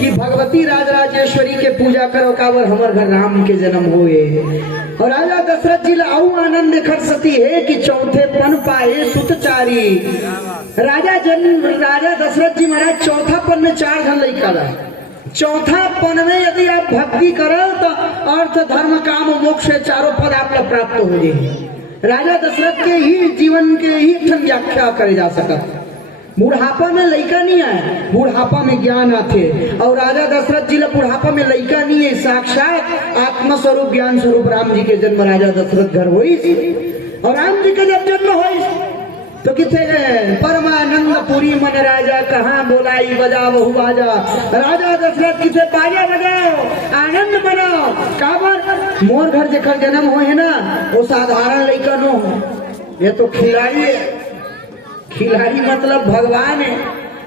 कि भगवती राजराजेश्वरी के पूजा करो कावर हमर घर राम के जन्म हुए। और राजा दशरथ जी लाऊ आनंद खर सती है कि चौथे पन पाए सुतचारी। राजा दशरथ जी महाराज चौथा पन में 4 घन लड़का रहा। चौथा पन में यदि आप भक्ति करो तो अर्थ धर्म काम मोक्ष चारों पद आपको प्राप्त हो जाए। राजा दशरथ के ही जीवन के ही व्याख्या करे जा सका। बुढ़ापा में लड़का नहीं है, बुढ़ापा में ज्ञान आते। और राजा दशरथ जी बुढ़ापा में लड़का नहीं है, साक्षात आत्मा स्वरूप ज्ञान स्वरूप राम जी के जन्म राजा दशरथ घर हुई। और राम जी के जब जन्म हुई तो किथे गए परमानंद पुरी मन राजा कहाँ बोलाई बजा बहु बाजा। राजा दशरथ किथे बाजा बजाओ आनंद मनाओ। काबर मोर घर जेकर जन्म हो है ना वो साधारण लड़का नो, ये तो खिलाड़ी है। खिलाड़ी मतलब भगवान है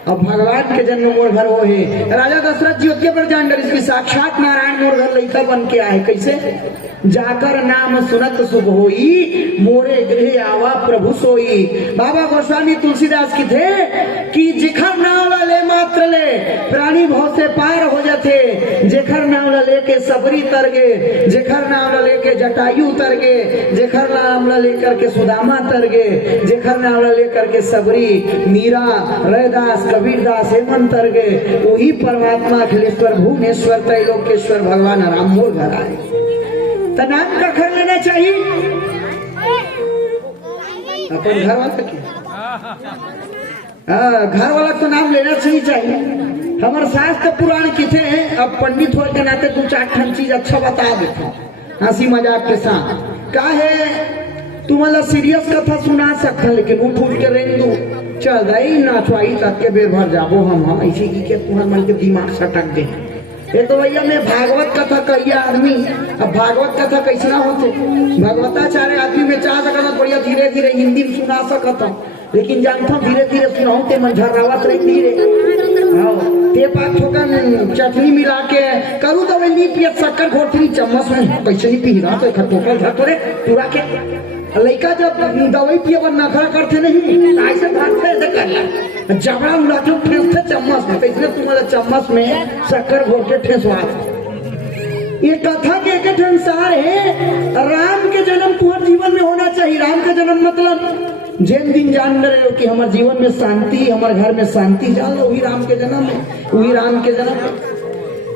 और भगवान के जन्म मोर घर वो है। राजा दशरथ जी उत्ते पर जान इसकी साक्षात नारायण मोर घर लड़का बन के आए। कैसे जाकर नाम सुनत शुभ होई मोरे गृह आवा प्रभु सोई। बाबा गोस्वामी तुलसीदास की थे कि जिखर नाम ले मात्र ले प्राणी भाव से पार हो जाते। जेखर नाम ले के सबरी तर गे, जेखर नाम ले के जटायु तर गे, जेखर नाम लेकर के सुदामा तर गे, जेखर नाम लेकर के सबरी मीरा रैदास कबीरदास हेमंत तर गे। वही परमात्मा अखिलेश्वर भुवनेश्वर त्रैलोकेश्वर भगवान राम मोर घर आए। तो नाम का घर लेना चाहिए अपन घर वाला के। घर वाला तो नाम लेना चाहिए। हमारे शास्त्र पुराण किथे हैं। अब पंडित होने के नाते 2-4 ठन चीज अच्छा बता देता हंसी मजाक के साथ। का है तुम्हारा सीरियस कथा सुना सकता लेकिन उठ उठ के रेंग दो चल गई नाचवाई तक के बेर भर जाबो हम ऐसे की के तुम्हारे मन के दिमाग सटक गए। ये तो भैया मैं भागवत कथा कहिया आदमी। अब भागवत कथा कैसा होते भगवताचार्य आदमी में चाह सकता बढ़िया धीरे धीरे हिंदी में सुना सकता लेकिन जानता धीरे धीरे सुनाऊ ते मन झर्रावत रही धीरे ते पाक ठोकर चटनी मिला के करूँ तो वही पियत शक्कर घोटनी चम्मच में कैसे नहीं पी रहा तो ठोकर घर तोरे पूरा के लड़का जब दवाई पिए पर नखरा करते नहीं ऐसे भागते ऐसे कर जबड़ा उड़ाते ठेसते चम्मच में। इसलिए तुम्हारा चम्मच में शक्कर घोट के ठेसवा। ये कथा के एक अनुसार है राम के जन्म तुम्हारे जीवन में होना चाहिए। राम का जन्म मतलब जिन दिन जान रहे हो कि हमारे जीवन में शांति हमारे घर में शांति जान लो वही राम के जन्म है, वही राम के जन्म।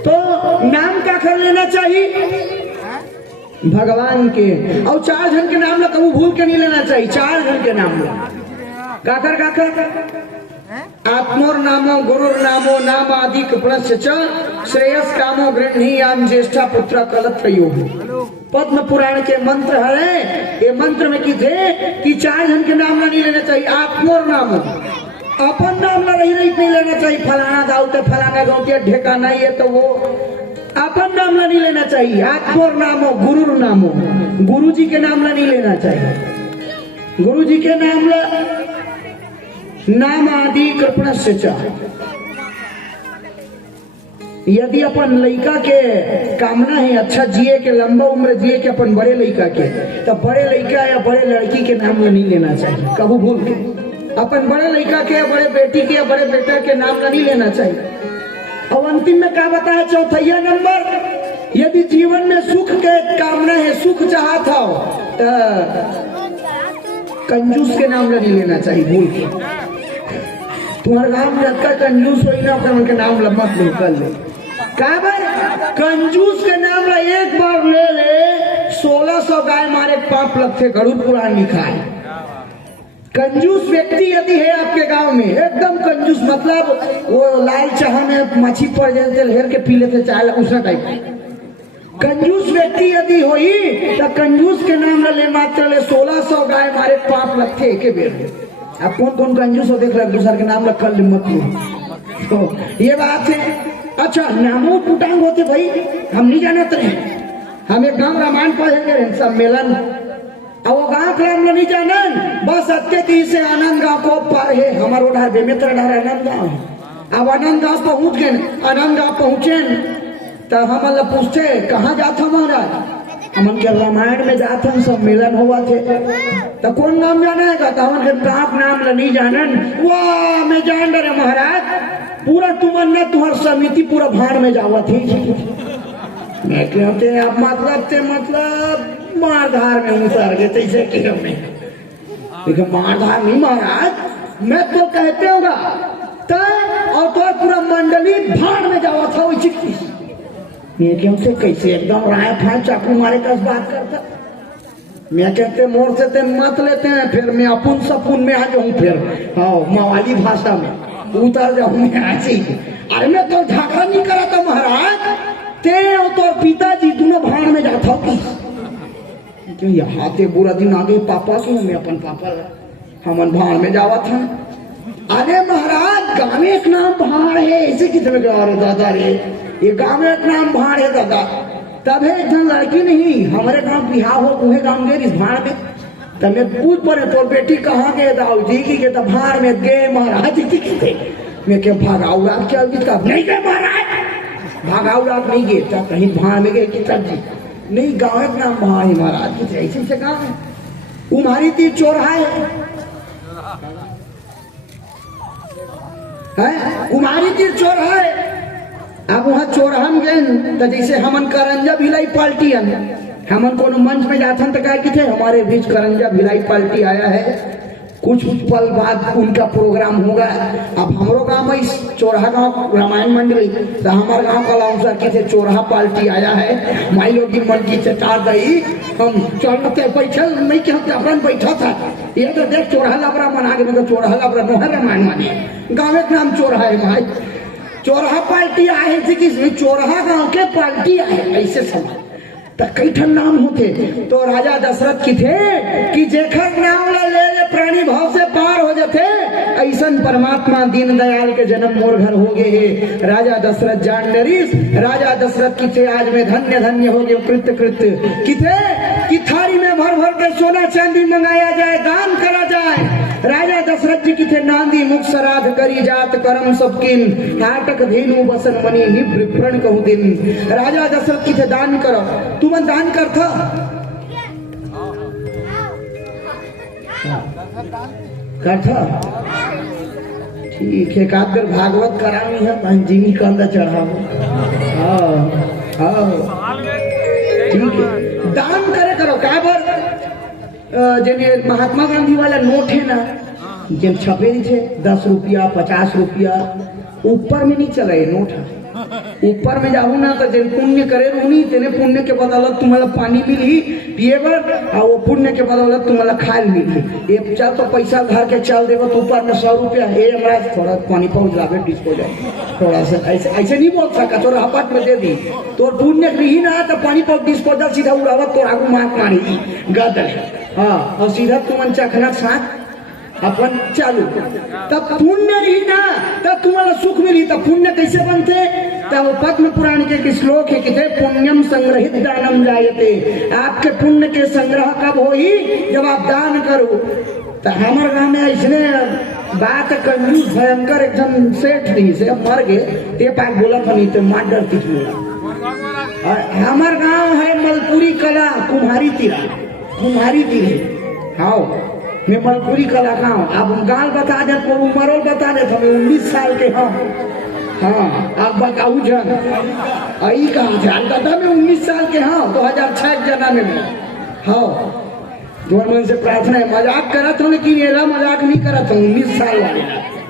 तो नाम का कर लेना चाहिए भगवान के। और 4 जन के नाम ला कभी भूल के नहीं लेना चाहिए। 4 जन के नाम ला काकर काकर आत्मोर नामो गुरुर नामो नाम आदि कृपणश्च श्रेयस कामो गृह्णीयाम ज्येष्ठा पुत्र कलत्रयो। पद्म पुराण के मंत्र है। ये मंत्र में की थे कि 4 जन के नाम ला नहीं लेना चाहिए। आत्मोर नामो अपन नाम ला नहीं लेना चाहिए। फलाना दाऊ तो फलाना गाँव के ठिकाना ये तो वो अपन नाम ला नहीं लेना चाहिए। आत्मोर नामो गुरुर नामो गुरु जी के नाम ला नहीं लेना चाहिए। गुरु जी के नाम ला नाम आदि कृपणश्च। यदि अपन लड़का के कामना है अच्छा जिए के लंबा उम्र जिए के अपन बड़े लड़का के तो बड़े लड़का या बड़े लड़की के नाम ला नहीं लेना चाहिए कबू भूल के। अपन बड़े लड़का के बड़े बेटी के बड़े बेटा के नाम ला नहीं लेना चाहिए। और अंतिम में क्या बताया चौथैया नंबर यदि जीवन में सुख के कामना है सुख चाहता हो तो कंजूस के नाम नहीं लेना चाहिए भूल के। तुम्हारे गाँव में का कंजूस हो ना उनके नाम मत कर ले। क्या भाई कंजूस के नाम ला एक बार ले ले 1600 गाय मारे पाप लगते गरुड़ पुराण लिखा है। कंजूस व्यक्ति यदि है आपके गांव में एकदम कंजूस मतलब वो लाल चाह में मछली पड़ जाते हेर के पी लेते चाय उसा टाइप कंजूस व्यक्ति यदि होई तो कंजूस के नाम ले मात्र ले 1600 गाय मारे पाप लगते एक बेर। अब कौन कौन कंजूस हो देख रहे दूसरा के नाम रख ले मत लो। तो ये बात है। अच्छा नामों कुटांग होते भाई हम नहीं जानते रहे। हम एक गाँव रामायण पढ़ेंगे सम्मेलन और वो गाँव के हम नहीं जानन बस अत्य से आनंद गाँव को पार है हमारे उधार बेमित्र ढार आनंद गाँव है। अब आनंद गाँव पहुँच गए आनंद गाँव पहुँचे तो हम पूछते कहाँ जाते महाराज हमन के रामायण में जाते हम सम्मेलन हुआ थे तो कौन नाम जाना है तो हमन के नाम ला नहीं जानन वाह मैं जान रहे महाराज पूरा तुमन्ना तुम्हार समिति पूरा भाड़ में जावा थी। मैं कहते अब मतलब मारधार में उतर गए तैसे कि हमने मारधार नहीं महाराज, मैं तो कहते होगा तय और तो पूरा मंडली भाड़ में जावा था वही चिट्ठी। मैं कहते कैसे एकदम राय फाय चाकू मारे का बात करता। मैं कहते मोर से ते मत लेते हैं, फिर मैं अपुन सपुन में आ जाऊं, फिर हाँ मवाली भाषा में उतर जाऊं मैं ऐसे ही। अरे मैं तो झगड़ा नहीं करा था महाराज, ते और तो पिताजी दोनों भाड़ में जाता हो क्यों यहाँ ते बुरा दिन आ गई पापा क्यों मैं अपन पापा हमन भाड़ में जावा था। अरे महाराज गाँव में एक नाम भाड़ है, ऐसे कितने दादा रे ये गाँव में एक नाम भाड़ है दादा। तब है एक लड़की नहीं हमारे गांव बिहार हो उहे गांव गए इस भाड़ में। तब मैं पूछ पड़े तो बेटी कहाँ गए दाऊ जी की के तब भाड़ में गए महाराज जी की। मैं क्या भागाऊगा चल जी तब नहीं गए महाराज, भागाऊगा नहीं गए तब कहीं भाड़ में गए कि तब जी नहीं। गाँव का नाम भाड़ है महाराज, ऐसे से गाँव है उमारी तीर चौराहा है उमारी तीर चौराहा है। अब वहाँ चौराहा में गए तो जैसे हमन करंजा भिलाई पार्टी हमन को मंच में जाथन तो क्या थे हमारे बीच करंजा भिलाई पार्टी आया है, कुछ पल बाद उनका प्रोग्राम होगा। अब हमारो गांव में इस चौराहा गांव रामायण मंडली तो हमारे गांव का लाउंसा की थे चौराहा पार्टी आया है। माई लोग की मन की चटार दई हम चलते बैठल नहीं कि हम अपन बैठा था ये तो देख चौराहा लाबरा मना के मतलब चौराहा लाबरा नोहर रामायण माने गाँव का नाम चौराहा है माई चौराहा पार्टी आए थे कि चौराहा गांव के पार्टी आए ऐसे समझ तो कई ठन नाम होते। तो राजा दशरथ की थे कि जेखर नाम ले प्राणी भाव से पार हो जाते ऐसा परमात्मा दीन दयाल के जन्म मोर घर हो गए। राजा दशरथ जान डरीस राजा दशरथ की थे आज में धन्य धन्य हो गए कृत्य कृत्य की थे कि थारी में भर भर के सोना चांदी मंगाया जाए दान करा जाए। राजा दशरथ जी की थे नांदी मुख सराध करी जात करम सबकिन हाटक धेनु बसन मनी ही प्रण कहूं दिन। राजा दशरथ की थे दान करो तुम दान कर था ठीक है एक आध भागवत करानी है पंजीवी का अंदर चढ़ाओ। ठीक है दान करे करो का बार जने महात्मा गांधी वाला नोट है ना जब छपे थे 10 रुपया 50 रुपया ऊपर में नहीं चला ये नोट है। ऊपर में जाऊ ना तो जब पुण्य करे रूनी तेने पुण्य के बदौलत तुम्हारा पानी मिली पिए बर और वो पुण्य के बदौलत तुम्हारा खाए मिली। ये चल तो पैसा घर के चल देव तो ऊपर में 100 रुपया ये हमारा थोड़ा पानी पहुंच लावे डिस्पोजल थोड़ा सा ऐसे ऐसे नहीं बोल सका तो हपट में दे दी तो पुण्य नहीं ना तो पानी पहुंच डिस्पोजल सीधा उड़ावत तो आगू मार मारी गदल हाँ और सीधा तुम चखना साथ अपन चालू तब पुण्य रही ना तब तुम्हारा सुख मिली। तब पुण्य कैसे बनते तब पद्म पुराण के श्लोक है कि पुण्यम संग्रहित दानम जायते। आपके पुण्य के संग्रह कब हो ही जब आप दान करो। तो हमारे गाँव में ऐसने बात कंजूस भयंकर एकदम सेठ रही से मर गए ते पाक बोला था नहीं तो मार डरती थी। हमार गाँव है मलपुरी कला कुम्हारी तीरा हाँ मैं मलपुरी कला गाँव अब गाल बता दे तो उम्र बता दे तो 19 साल के हाँ हाँ अब बताऊ जन आई कहा जानता था मैं 19 साल के हाँ 2006 जना में हाँ मन से प्रार्थना है मजाक करा था लेकिन ये मजाक नहीं करा था 19 साल वाले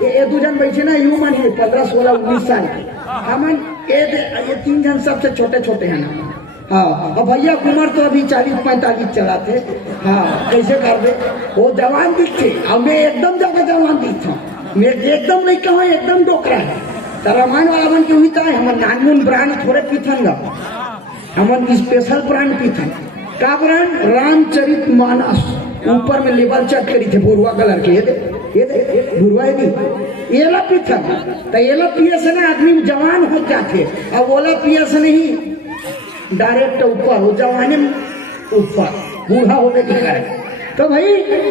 ये 2 जन बैठे ना यू मन है 15 16 19 साल के हमन ये 3 जन सबसे छोटे छोटे हैं ना हाँ और भैया उम्र तो अभी 40-45 चलाते हाँ कैसे कर दे वो जवान दिखते अब मैं एकदम ज्यादा जवान दिखता मैं एकदम नहीं कहूँ एकदम डोकरा है तो रामायण वाला मन क्यों है हमारे नानमुन ब्रांड थोड़े पीथन गा हमारे स्पेशल ब्रांड पीथन का ब्रांड रामचरित मानस ऊपर में लेबल चट करी थे भुरवा कलर के ये भुरवा है नहीं ये ला पीथन तो ये ला पिए से ना आदमी जवान हो जाते अब वो ला पिए से नहीं डायरेक्ट ऊपर हो जवानी ऊपर बूढ़ा होने के कारण। तो भाई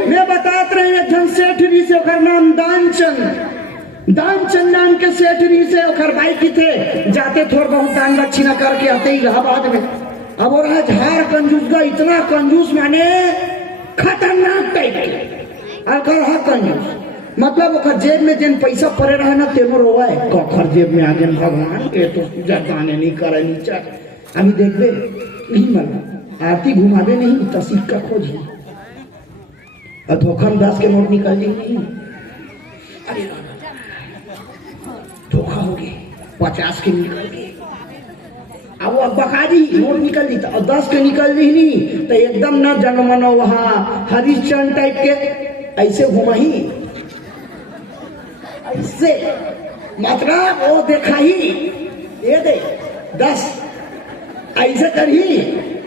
मैं बताते रहे जन सेठ जी से नाम दानचंद नाम के सेठ जी से भाई की थे जाते थोड़ा बहुत दान दक्षिणा करके आते ही इलाहाबाद में। अब और झाड़ कंजूस का इतना कंजूस माने खतरनाक टाइप के कंजूस मतलब ओकर जेब में जिन पैसा पड़े रहे ना तेनो रोवा है कखर जेब में आगे भगवान के तो पूजा गाने नहीं करे नीचा अभी देखबे नहीं मन आरती घुमावे नहीं तो सिक्का खोजी और धोखा में 10 के नोट निकल जाएंगे अरे धोखा हो गए 50 के निकल गए अब वो बकादी नोट निकल दी तो 10 के निकल दी नहीं तो एकदम न जनमनो वहाँ हरिश्चंद्र टाइप के ऐसे घुमाही ऐसे मतलब वो देखा ही ये दे 10 ऐसे करही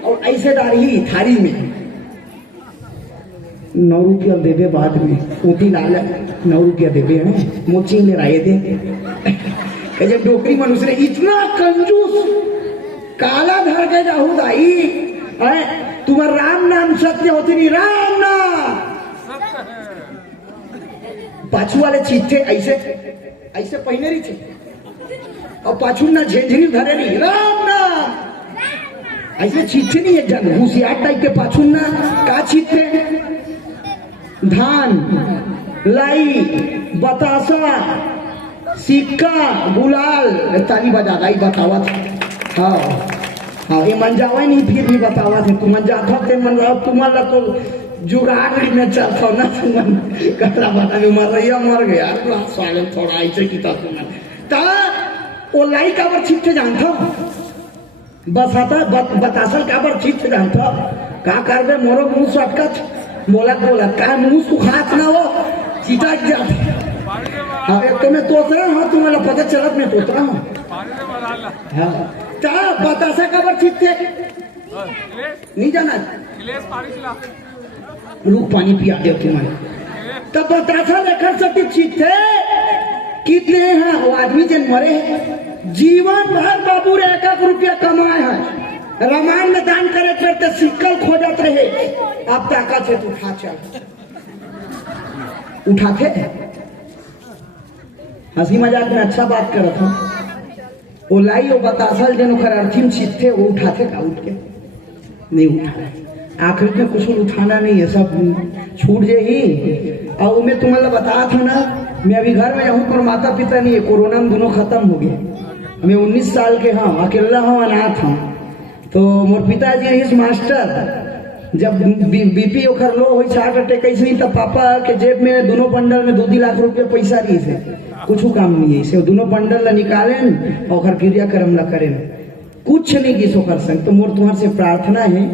और ऐसे डाली थारी में 9 रुपया देवे बाद में ऊटी लाल 9 रुपया देवे हैं मोची ले राय दे जब डोकरी मनुष्य इतना कंजूस काला धर के जाहू दाई तुम्हारा राम नाम सत्य होती नहीं राम नाम पाछू वाले चीज थे ऐसे ऐसे पहने रही थे और पाछू ना झेझनी धरे नहीं राम नाम ऐसे चीज थे नहीं एक जन होशियार टाइप के पाछू ना का चीज थे धान लाई बतासा सिक्का गुलाल ताली बजा दाई बतावा था हाँ हाँ ये मन जावा नहीं फिर भी बतावा थे तुम जाता थे मन तुम्हारा तो जुगाड़ में चलता ना तुम कहला बता मर रही मर गया स्वागत थोड़ा ऐसे की था तुम ता वो लाई का बार छिपते जानता बसाता बतासल का बार छिपते जानता का कर बे मोरो मुंह सटकत बोला का मुंह सुखात ना हो चिटक जाते हाँ एक तो मैं तोतरा हाँ तुम्हारा पता चलत मैं तोतरा हूँ हाँ क्या बतासा का बार ठीक थे नहीं जाना रुक पानी पिया दे तुम्हारे तब बतासा लेकर सकते ठीक थे कितने हैं वो आदमी जन मरे हैं जीवन भर बाबू रे 1 रुपया कमाए हैं रामायण में दान करे करते सिक्कल खोजत रहे आप ताकत से उठा चल उठाते हंसी मजाक में अच्छा बात कर रहा था वो लाई वो बतासल जन ओकर अर्थी में चीज थे वो उठाते का उठ के नहीं उठा आखिर में कुछ उठाना नहीं है सब छूट जे ही और मैं तुम्हारा बताया था ना मैं अभी घर में रहूँ पर माता पिता नहीं है कोरोना में दोनों खत्म हो गए मैं 19 साल के हाँ अकेला हूँ अनाथ हूँ तो मोर पिताजी रही मास्टर जब बीपी ओखर लो हो हार्ट अटैक ऐसे तब पापा के जेब में दोनों बंडल में 2-2 लाख रुपया पैसा रही से कुछ काम नहीं है इसे दोनों बंडल ला निकालें और क्रियाक्रम ला करें कुछ नहीं की सोकर संग तो मोर तुम्हारे से प्रार्थना है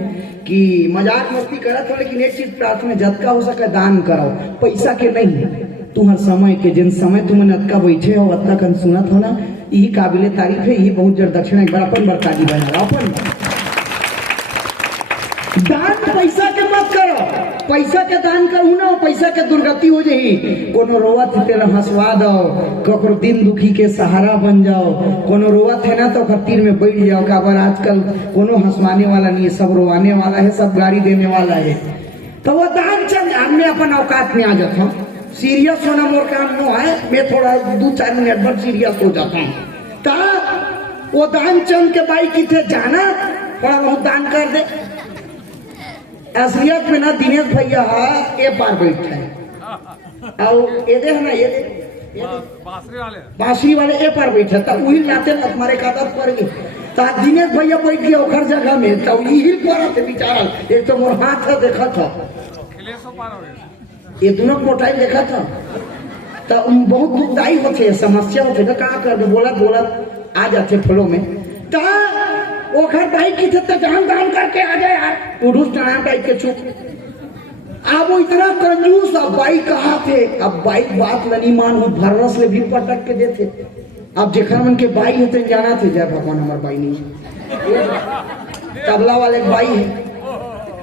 कि मजाक मस्ती करत हो लेकिन एक चीज प्रार्थना जतका हो सके दान करो पैसा के नहीं तुम्हार समय के जिन समय तुम अतका बैठे हो अतका कन सुनत हो ना यही काबिले तारीफ है यही बहुत जर दक्षिणा एक बार अपन बरकाजी बना अपन दान पैसा के मत करो पैसा के दान करू ना पैसा के दुर्गति हो जाही कोनो रोवत थे तेरा हंसवा दो ककरो दिन दुखी के सहारा बन जाओ कोनो रोवत है ना तो खतीर में बैठ जाओ का बार आजकल कोनो हंसवाने वाला नहीं है सब रोवाने वाला है सब गाड़ी देने वाला है तो वो दान चंद हमने अपन औकात में आ जाता हूँ सीरियस होना मोर काम नो है मैं थोड़ा 2-4 मिनट बाद सीरियस हो जाता हूँ ता वो दान चंद के भाई की थे जाना थोड़ा बहुत दान कर दे असलियत में ना दिनेश भैया ये पार बैठे हैं और ये दे है ना ये बांसुरी वाले ये पार बैठे था वही लाते ना तुम्हारे खाता पड़ गए तो दिनेश भैया बैठ गया ओखर जगह में तो यही पड़ा थे बेचारा एक तो मोर हाथ था देखा था ये दोनों मोटाई देखा था तो बहुत दुखदायी होते समस्या होते तो कहाँ कर दो बोला आ जाते फलों में तो वो घर भाई की थे तो दान करके आ जाए यार पुरुष टाइम टाइप के चुप अब वो इतना कंजूस अब भाई कहा थे अब भाई बात लनी मान हो भरस ले भी पटक के देते अब जेखर मन के भाई होते जाना थे जय भगवान हमारे भाई नहीं तबला वाले भाई है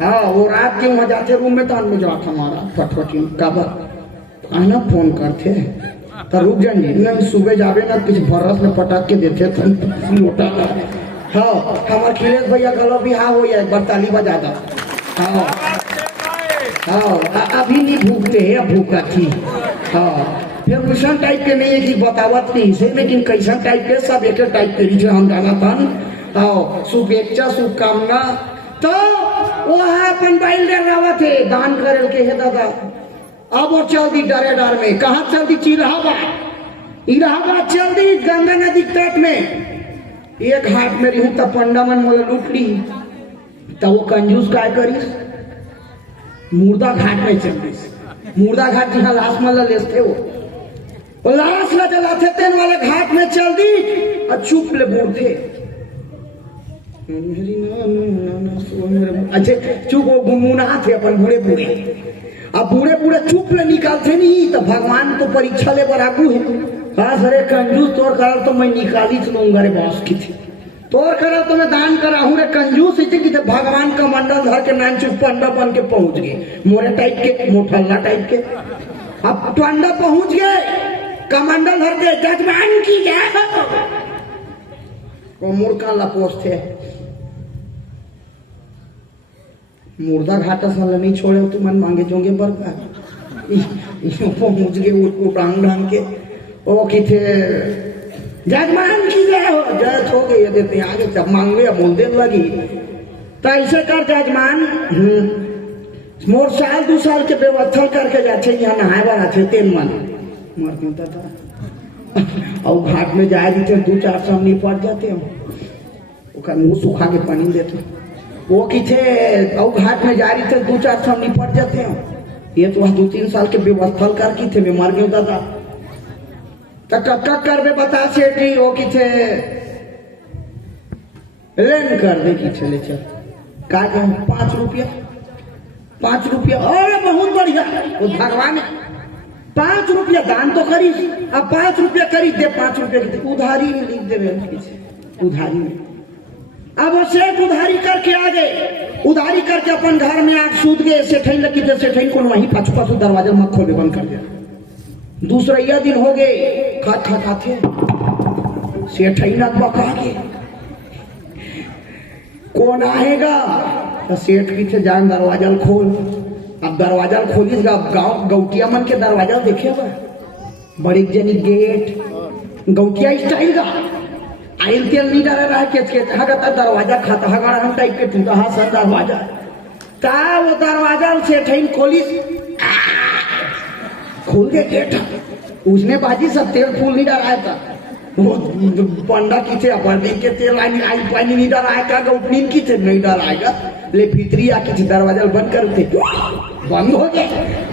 हाँ वो रात के वहां जाते रूम में तो अन्न जाता हमारा फटफटी काबर आना फोन करते तो रुक जाएंगे नहीं सुबह जावे ना कुछ भरस में पटक के देते थे लोटा हाँ हमारे खिलेश भैया गलो भी हाँ हो जाए बरताली बजा दो हाँ हाँ अभी नहीं भूखते है अब भूखा थी हाँ फिर कैसा टाइप के नहीं है कि बतावत नहीं से लेकिन कैसा टाइप के सब एक टाइप के रीचे हम गाना था हाँ शुभेच्छा शुभकामना तो वो अपन बाइल दे रहा थे दान करे के है दादा अब वो चल दी डरे डर में। कहाँ चल दी? इलाहाबाद। इलाहाबाद चल दी गंगा नदी तट में। एक घाट में रहूं तब पंडा मन मोला लूट ली। तब वो कंजूस काय करीस? मुर्दा घाट में चल रही। मुर्दा घाट जहाँ लाश मन लेते वो लाश ला जलाते तेन वाले घाट में चल दी और चुप ले बूढ़े। अच्छा चुप वो गुनगुना थे अपन बूढ़े बूढ़े। अब बूढ़े बूढ़े चुप ले निकालते नहीं तो भगवान तो परीक्षा ले बराबू है। बस अरे कंजूस तोर करा तो मैं निकाली लूंगा रे बॉस की थी। तोर करा तो मैं दान करा हूँ रे कंजूस इतने की भगवान का मंडल धर के नान चुप पंडा बन के पहुंच गए। मोरे टाइप के मोठल्ला टाइप के। अब पंडा पहुंच गए कमंडल धर के जजमान की जय वो मुर्का लपोस थे। मुर्दा घाटा साला नहीं छोड़े तो मन मांगे जोंगे पर पहुंच गए उनको टांग ढांग के। ओ कि थे जजमान की जय हो जय हो गई देते आगे जब मांगे बोलते लगी तो ऐसे कर जजमान मोर साल 2 साल के व्यवस्था करके जाते यहाँ नहाए वाला थे तेल मन मर होता था। और घाट में जाए दी थे 2-4 सामने पड़ जाते हम मुंह सुखा के पानी देते वो कि थे। और घाट में जा रही थे 2-4 सामने पड़ जाते हम। ये तो 2-3 साल के व्यवस्था करके थे मैं मर गया दादा। कर बे बता सेठी वो कि थे लेन कर दे कि चले चल का 5 रुपया 5 रुपया। अरे बहुत बढ़िया वो भगवान 5 रुपया दान तो करी। अब 5 रुपया करी दे 5 रुपया की उधारी में लिख दे उधारी में। अब वो सेठ उधारी करके आ गए। उधारी करके अपन घर में आग सूद गए। सेठई लगी तो सेठई को वहीं पाछू दरवाजा मत खोले बंद कर दिया। दूसरा दिन हो गए खाते सेठई ना बका के कौन आएगा तो सेठ की थे जान दरवाजा खोल। अब दरवाजा खोली गाँव गौटिया मन के दरवाजा देखे बड़ी जनी गेट गौटिया स्टाइल का आइल तेल नहीं डाला रहा के दरवाजा खाता हगाड़ा टाइप के टूटा सर दरवाजा ता वो दरवाजा सेठ खोली खोल के गेट उसने बाजी सब तेल फूल नहीं डाला था। वो पंडा की थे अपन के तेल आई पानी नहीं डाला का गौपनीन की थे नहीं डालाएगा ले भीतरी आके थे दरवाजा बंद करते बंद हो गए।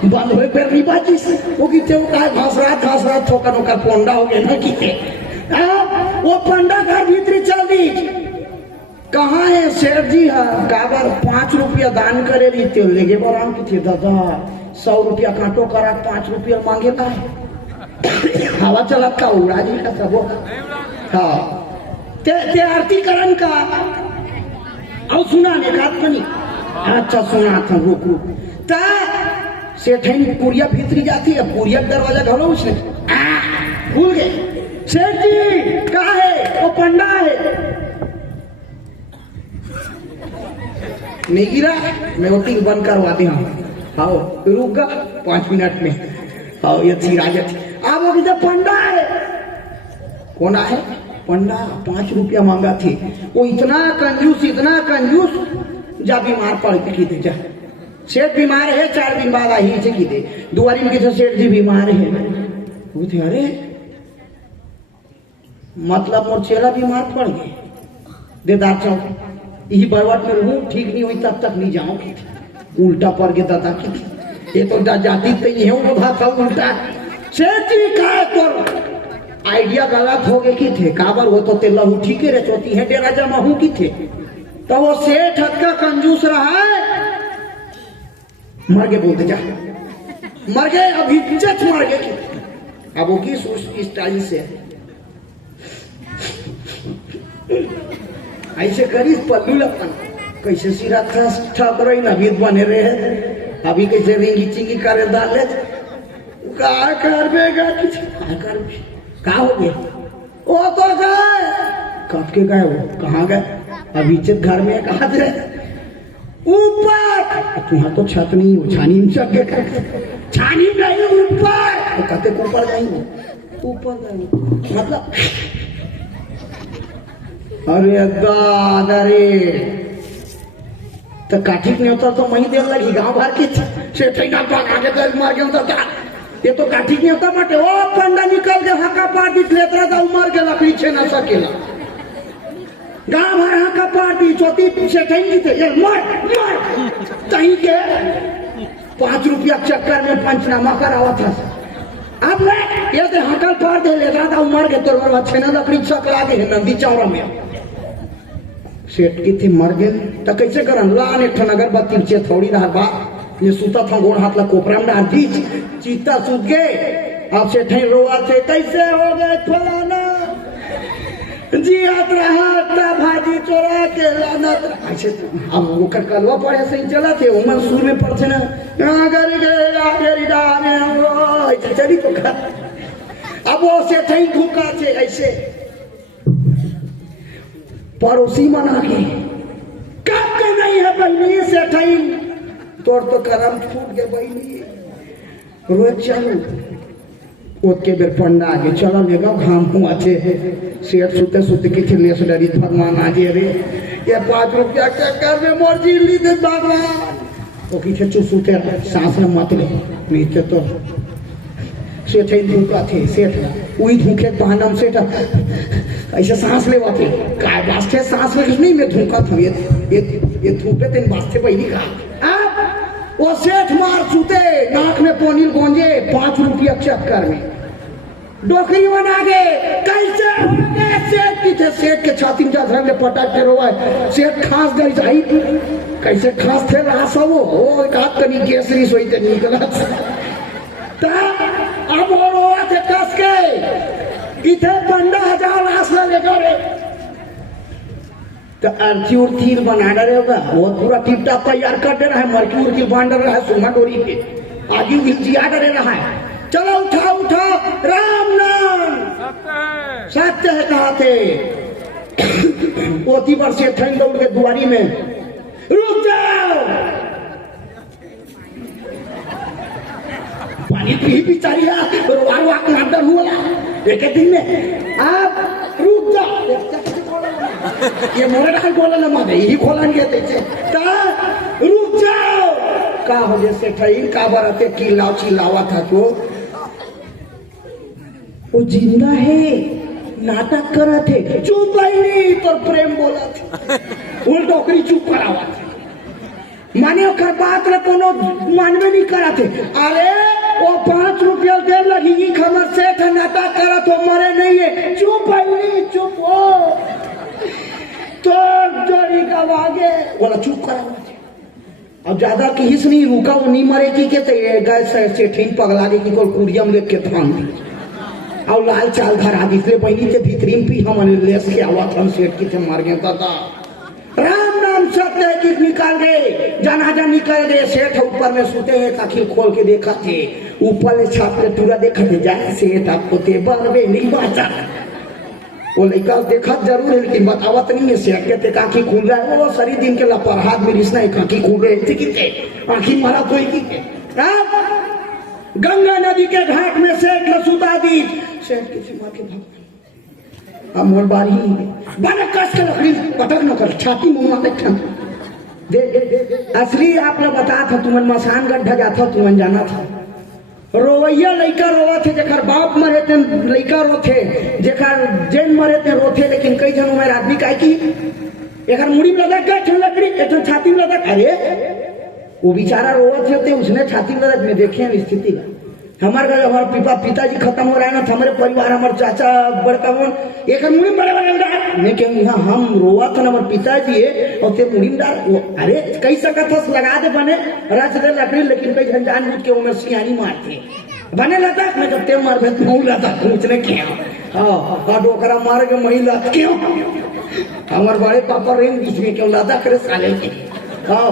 बंद हो फिर नहीं बाजी से वो की थे वो घास रहा ठोकर होकर पोंडा हो गया ना की थे। वो पंडा का भीतरी चल दी कहाँ है शेर जी? हाँ काबर 5 रुपया दान करे रही तेल लेगे बराम की थे दादा 100 रुपया कांटो करा 5 रुपया मांगे था। हवा चला का उड़ा जी का सब। हाँ ते आरती करन का और सुना ने का नहीं। अच्छा सुना था रुक ता सेठन पुरिया भीतरी जाती है पुरिया दरवाजा घलो उसने भूल गए। सेठ जी कहा है? वो पंडा है नहीं गिरा मैं वो तीन बंद करवा दी। हाँ रुक गा 5 मिनट में। हाँ ये थी राजा थी अब वो किधर पंडा है? कौन है पंडा? 5 रुपया मांगा थी। वो इतना कंजूस जा बीमार पड़ के थे जा सेठ बीमार है 4 दिन बाद आई थे की थे दुआरी में किसे सेठ जी बीमार है। वो थे अरे मतलब मोर चेला बीमार पड़ गए देदार चौक यही बरवाट में रहूं ठीक नहीं हुई तब तक नहीं जाऊंगी। उल्टा पड़ गया दादा की थी ये तो जाती तो ये वो था उल्टा। सेठ जी का तो आइडिया गलत हो गए की थे काबर वो तो तेला ठीक है रे चौथी है डेरा जमा हूं की थे तो वो सेठ हद का कंजूस रहा है मर गए बोलते जा मर गए अब इज्जत मर गए। अब वो किस स्टाइल से ऐसे करी पल्लू लगन कैसे सिरा ठप रही नवीद बने रहे अभी कैसे रिंगी चिंगी करे डाले का करबेगा का हो गया? वो तो गए कब के गए वो कहाँ गए? अभी इज्जत घर में कहा थे ऊपर तुम्हारा तो छत नहीं हो छानी में चढ़ के छानी नहीं ऊपर तो कहते ऊपर जाएंगे ऊपर जाएंगे मतलब अरे दादा रे तो काठी नहीं होता तो मही देर लगी गांव भर की सेठ ना तो आगे दल मार के होता था ये तो काठी नहीं होता मटे ओ पंडा निकल के हका पार्टी लेतरा था उमर के लकड़ी छे ना सकेला गांव भर हका पार्टी चौथी सेठ ही थे ये मार तही के 5 रुपया चक्कर में पंचनामा करावा था अब मैं ये तो हकल पार दे लेता था उमर के तोर पर अच्छे ना लकड़ी चकला के नंदी चौरा में सेठ की थी मर गए तो कैसे करन लान एक अगरबत्ती चे थोड़ी रहा बा ये सूता था गोड़ हाथ ला कोपरा में डाल दी चीता सूत गए अब सेठ रोआ थे कैसे हो गए फलाना जी हाथ रहा भाजी चोरा के लाना ऐसे अब वो कलवा पड़े सही चला थे उमर सूर में पड़ते ना ऐसे चली तो अब वो सेठ ही भूखा थे ऐसे पड़ोसी मना के कब के नहीं है बहनी सेठ ही तोड़ तो करम फूट के बहनी रोज चलो ओके बेर पंडा आगे चलो लेगा घाम हुआ थे सेठ सुते सुते की थी लेस डरी भगवान आगे रे ये 5 रुपया चक्कर में मर्जी ली दे भगवान वो की थे चुप सुते सांस न मत ले नीचे तो सेठ ही धूका थे सेठ वही धूखे बहाना सेठ ऐसे सांस ले थे काय वास्ते सांस ले नहीं मैं धूका था ये धूपे तेन वास्ते पहली का अब वो सेठ मार सुते नाक में पानी गोंजे 5 रुपया चक्कर में डोकरी बना के कैसे सेठ की थे सेठ के छाती में जाकर ले पटक के रोवाए सेठ खांस गई जाई कैसे खांस थे रहा सब वो एक हाथ कनी केसरी सोई थे निकला अब वो रोवा थे कस के इथे 15,000 लाशला लेकर तो अर्थी उर्थी बना डरे होगा वो पूरा टिप टाप तैयार कर दे रहा है मरकी उर्की बांध रहा है सोमा डोरी पे आगे विजिया डरे रहा है चलो उठा उठा राम नाम सत्य है कहा थे पोती पर से ठंड दौड़ के दुआरी में रुक जाओ पानी पी बेचारी रोवार वाक नादर हुआ एक दिन में आप रुक जाओ ये मोरे ढाल बोला ना माने यही खोलन के देचे ता रुक जाओ का हो जैसे ठई का बरते चिल्लावा था तो वो जिंदा है नाटक करा थे चुप नहीं पर प्रेम बोला थे वो डोकरी चुप करावा थे माने ओकर बात रे कोनो मानवे नहीं करा थे अरे वो 5 रुपया दे लगी खबर से नाटक करा तो मरे नहीं है चुप नहीं चुप हो तो जोड़ी का वागे बोला चुप करा अब ज्यादा की हिस नहीं रुका वो नहीं मरे की के गए से ठीक पगला के की कोई कुड़ियम लेके थाम दी और लाल चाल धरा दी इसलिए बहनी के भीतरीन भी हम लेस के आवा हम सेठ की थे मार गया था राम नाम सत्य की निकाल गए जनाजा निकल गए सेठ ऊपर में सोते हैं आखिर खोल के देखा थे ऊपर ले छाप के पूरा देखा थे जाए सेठ आपको ते बनवे नहीं बाचा वो लड़का देखा जरूर है लेकिन बतावत नहीं है सेठ के ते आखिर खुल रहा है वो सारी दिन के लापरहाद में रिश्ना एक आखिर खुल रहे थे कि आखिर मारा तो ही की गंगा नदी के घाट में सेठ ने सुता दी सेठ किसी मार के भाग मोर बारी बना कस के लकड़ी पटक न कर छाती मुंह में बैठा दे असली आप लोग बता था तुमन मसान गड्ढा जाता तुमन जाना था रोवैया लड़का रोवा थे जेकर बाप मरे थे लड़का रोथे जेकर जेन मरे थे रोथे लेकिन कई जन उम्र आदमी का की एकर मुड़ी में लगा के लकड़ी एक छाती में लगा अरे वो बेचारा रोवा थे उसने छाती में लगा में देखे हैं स्थिति का हमारे घर हमारे पिताजी खत्म हो रहा है ना हमारे परिवार हमारे चाचा बड़का मोन एक मुड़ी बड़े बड़े डाल मैं कहूँ यहाँ हम रोवा था हमारे पिताजी है और ते मुड़ी डाल अरे कई सका था लगा दे बने रच दे लकड़ी लेकिन कई जन जान बुझ के उम्र सियानी मारते बने लता मैं जब ते मार भेद मऊ लता पूछने क्यों हाँ डोकरा मार के मही लत क्यों हमारे बड़े पापा रेन बीच में क्यों लता करे साले की हाँ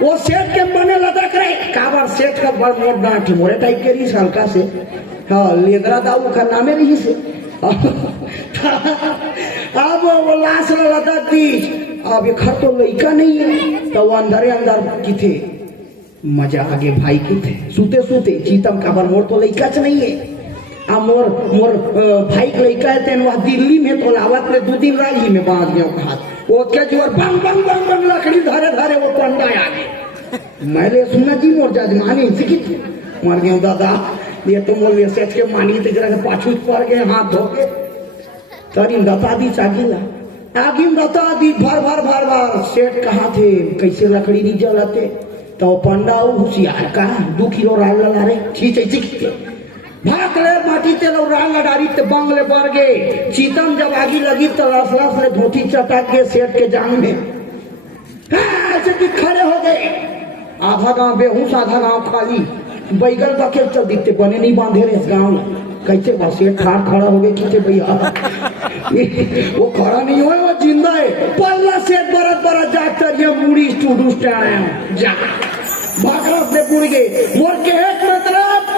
वो सेठ के बने लदा करे काबर सेठ का बड़ मोट डांट मोरे टाइप के रही हल्का से हाँ लेदरा दाऊ का नामे नहीं से अब वो लाश लदा दी अब ये खर तो लड़का नहीं है तो वो अंदर अंदर की थे मजा आगे भाई की थे सूते सूते चीतम काबर मोट तो लड़का च नहीं है आ मोर मोर भाई के लड़का है तेन वह दिल्ली में तो लावत ले 2 दिन राही में बांध गया हाथ वो के जोर बंग बंग बंग बंग लकड़ी धरे धरे वो पंडा आगे मैंने सुना जी मोर जजमानी सिकित मर गया दादा ये तो मोर ले सेठ के मानी ते जरा के पाछू पड़ गए हाथ धो के तरी दता दी चागिला आगे बता दी भर भर भर भर सेठ कहाँ थे कैसे लकड़ी नहीं जलाते तो पंडा होशियार का 2 किलो राल ला रे खींचे खींचते भाग ले माटी तेल राल लडारी ते बंगले पर गए चीतम जब आगी लगी तो लस ने धोती चटक के सेठ के जांग में ऐसे कि खड़े हो गए आधा गांव बेहोश आधा गांव खाली बैगल बके चल दिखते बने नहीं बांधे रे इस गांव कैसे बस ये ठाड़ खड़ा हो गए किते भैया वो खड़ा नहीं हुआ वो जिंदा है पल्ला से बरत बरत जाकर ये मुड़ी स्टूडूस्ट आया जा भागरा अपने पूरी गए मोर के एक मतलब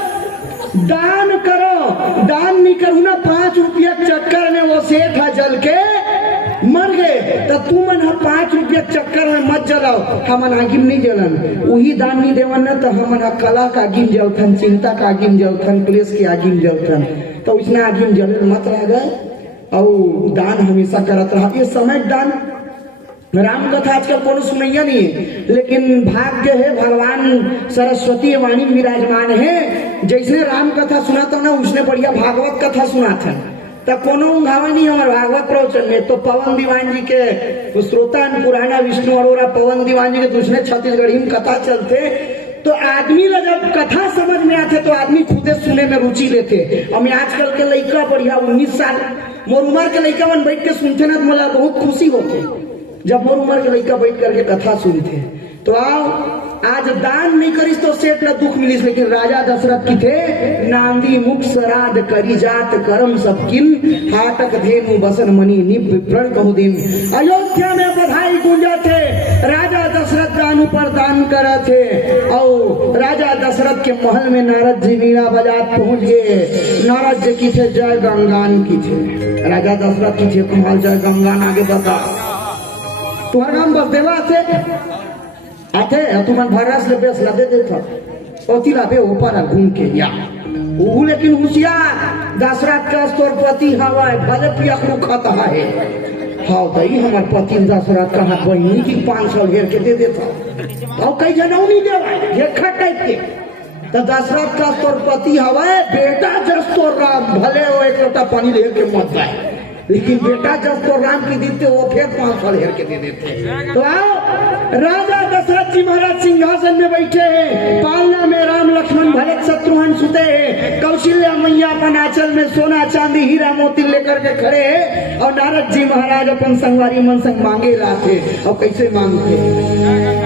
दान करो दान नहीं करूँ ना 5 रुपया चक्कर में वो सेठ जल के मर गए तो तू मन 5 रुपया चक्कर में मत जलाओ हमन आगिम नहीं जलन वही दान नहीं देवन ना तो हमन कला का आगिम जलथन चिंता का आगिम जलथन क्लेश की आगिम जलथन तो उसने आगिम जल मत रह गए और दान हमेशा करत रहा ये समय दान राम कथा आजकल कोनो सुनैया नहीं है लेकिन भाग्य है भगवान सरस्वती वाणी विराजमान है जैसे राम कथा सुनाता ना उसने बढ़िया भागवत कथा सुनाता तब कोनो उंघावा नहीं हमारे भागवत प्रवचन में तो पवन दीवान जी के श्रोता पुराना विष्णु अरोरा पवन दीवान जी के दूसरे छत्तीसगढ़ी में कथा चलते तो आदमी ला जब कथा समझ में आते तो आदमी खुदे सुने में रुचि लेते हमें आजकल के लड़का बढ़िया 19 साल मोर उम्र के लड़का मन बैठ के सुनते ना तो मला बहुत खुशी होते जब मोर उम्र के लड़का बैठ करके कथा सुनते तो आओ आज दान नहीं करिस तो सेठ ला दुख मिलिस लेकिन राजा दशरथ की थे नांदी मुख सराद करी जात करम सबकिन हाटक धेनु बसन मणि निप प्रण कहु दिन अयोध्या में बधाई गूंजा थे राजा दशरथ दान पर दान करा थे और राजा दशरथ के महल में नारद जी वीणा बजात पहुंच गए नारद जी की थे जय गंगान की थे राजा दशरथ की थे कमाल जय गंगान आगे बता तुम्हारा नाम बसदेवा थे आते तुमन भरस ले बेस लदे देता ओती लाबे ऊपर घूम के या वो लेकिन होशियार दशरथ का स्तोरपति हवा भले पिया को खाता है हाँ दई हमार पति दशरथ का हाथ बहिनी की 500 घेर के दे देता और कई जनऊ नहीं देवा ये टाइप के तो दशरथ का स्तोरपति हवा बेटा जस तो भले वो 1 लोटा पानी ले के मत जाए लेकिन बेटा जब तो राम की देते वो फिर 500 घेर के दे देते तो आओ राजा दशरथ जी महाराज सिंहासन में बैठे हैं पालना में राम लक्ष्मण भरत शत्रुघ्न सुते हैं कौशल्या मैया अपन आंचल में सोना चांदी हीरा मोती लेकर के खड़े हैं और नारद जी महाराज अपन संगवारी मन संग मांगे लाते और कैसे मांगते